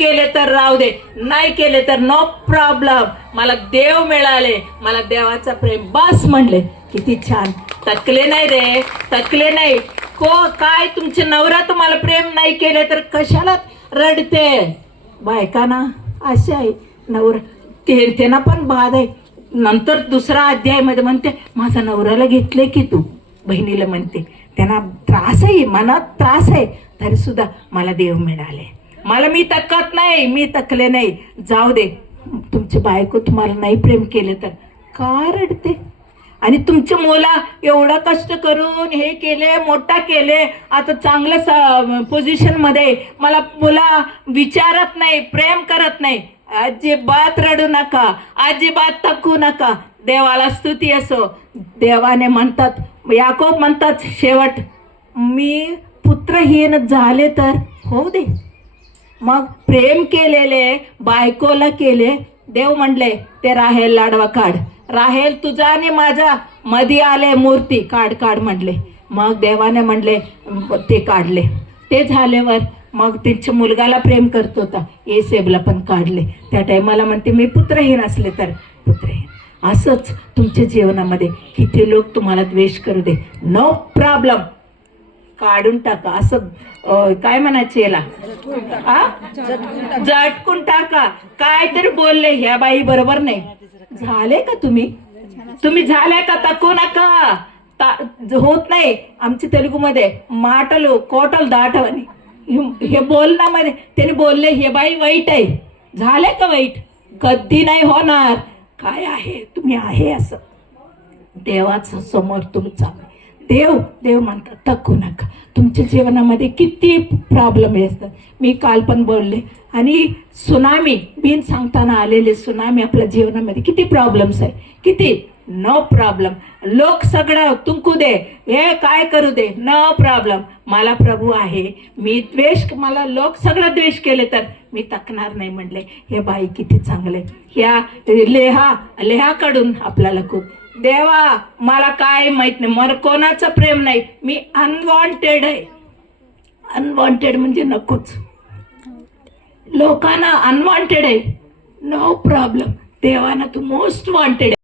केले तर राहू दे नाही केले तर नो प्रॉब्लेम मला देव मिळाले मला देवाचा प्रेम बस म्हणले. किती छान. तकले नाही रे तकले नाही. को काय तुमचे नवरा तुम्हाला प्रेम नाही केले तर कशाला रडते? बायकाना असे आहे. नवरा ते त्यांना पण बाद आहे. नंतर दुसरा अध्यायमध्ये म्हणते माझा नवऱ्याला घेतले की तू? बहिणीला म्हणते. त्यांना त्रास आहे मनात त्रास आहे. तरी सुद्धा मला देव मिळाले. मला मी तकत नाही मी तकले नाही. जाऊ दे. तुमची बायको तुम्हाला नाही प्रेम केले तर. का रडते? आणि तुमच्या मुला एवढा कष्ट करून हे केले मोठा केले आता चांगलं स मध्ये मला मुला विचारत नाही प्रेम करत नाही. अजिबात रडू नका अजिबात तकू नका. देवाला स्तुती असो. देवाने म्हणतात याकोब म्हणतात शेवट मी पुत्रहीन झाले तर? होऊ दे. मग प्रेम केलेले बायकोला केले देव म्हणले ते राहेल लाडवा काढ. राहेल तुझा आणि माझा. मधी आले मूर्ती काढ काढ म्हणले. मग देवाने म्हणले ते काढले. ते झाल्यावर मग त्यांच्या मुलगाला प्रेम करत होता. येसेबला पण काढले. त्या टायमाला म्हणते मी पुत्रहीन असले तर पुत्रहीन. असंच तुमच्या जीवनामध्ये किती लोक तुम्हाला द्वेष करू दे. नो प्रॉब्लेम काढून टाका. असं काय म्हणायचे याला? झटकून टाका. काय तरी बोलले ह्या बाई बरोबर नाही. झाले का तुम्ही? तुम्ही झाले का? तकू नका होत नाही आमच्या तेलुगूमध्ये. माटल कोटल दाटवणे हे- हे बोलण्यामध्ये त्याने बोलले हे बाई वाईट आहे. झाले का वाईट? कधी नाही होणार. काय आहे? तुम्ही आहे असं. देवाचा समोर तुमचा देव देव म्हणतात थकू नका. तुमच्या जीवनामध्ये किती प्रॉब्लेम असतात. मी काल पण बोलले आणि सुनामी बिन सांगताना आलेले सुनामी आपल्या जीवनामध्ये किती प्रॉब्लेम्स आहे. किती? नो प्रॉब्लेम लोक सगळं तुंकू दे. हे काय करू दे? नो प्रॉब्लेम मला प्रभू आहे. मी द्वेष मला लोक सगळं द्वेष केले तर मी तकणार नाही म्हणले. हे बाई किती चांगले. ह्या लेहा लेहाकडून आपल्याला खूप. देवा मला काय माहीत नाही. मला कोणाचं प्रेम नाही. मी अनवॉन्टेड आहे. अनवॉन्टेड म्हणजे नकोच. लोकांना अनवॉन्टेड आहे. नो प्रॉब्लेम देवाना तू मोस्ट वॉन्टेड